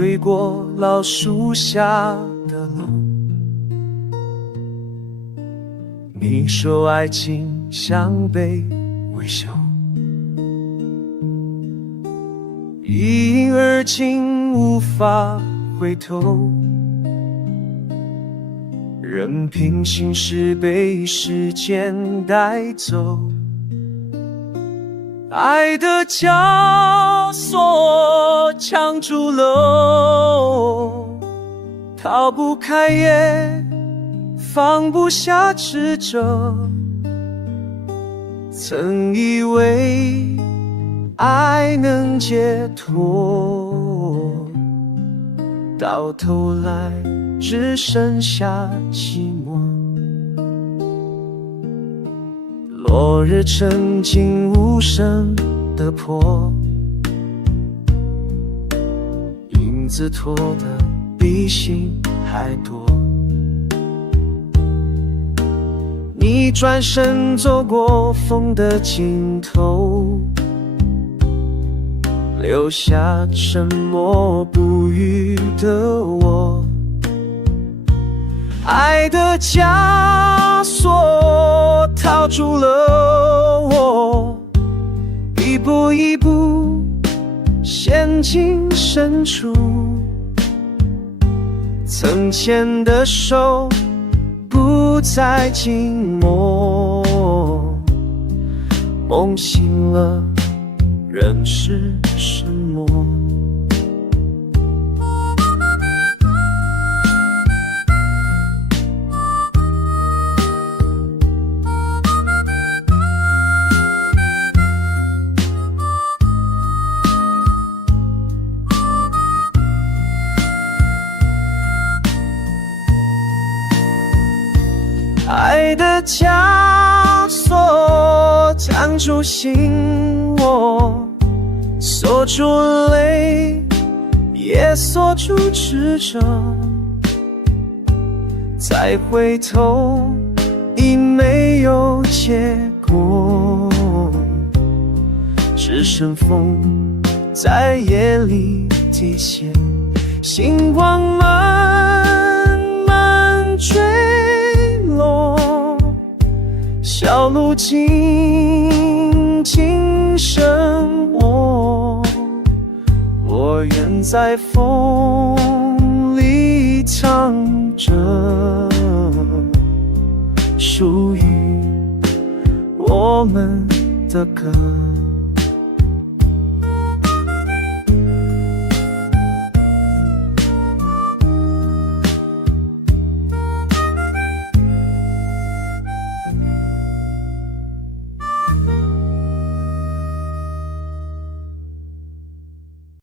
吹过老树下的路。你说爱情像被维修，一饮而尽，无法回头，任凭心事被时间带走。爱的枷锁抢住楼，逃不开也放不下执着。曾以为爱能解脱，到头来只剩下寂寞。落日沉静无声的坡，影子拖得比心还多。你转身走过风的尽头，留下沉默不语的我。爱的枷锁套住了我，一步一步陷进深处。曾牵的手不再紧握，梦醒了仍是沉默。爱的枷锁藏住心窝，锁住泪，也锁住执着。再回头，已没有结果，只剩风在夜里滴血，星光慢慢坠落，小路静静生我。我愿在风里唱着属于我们的歌。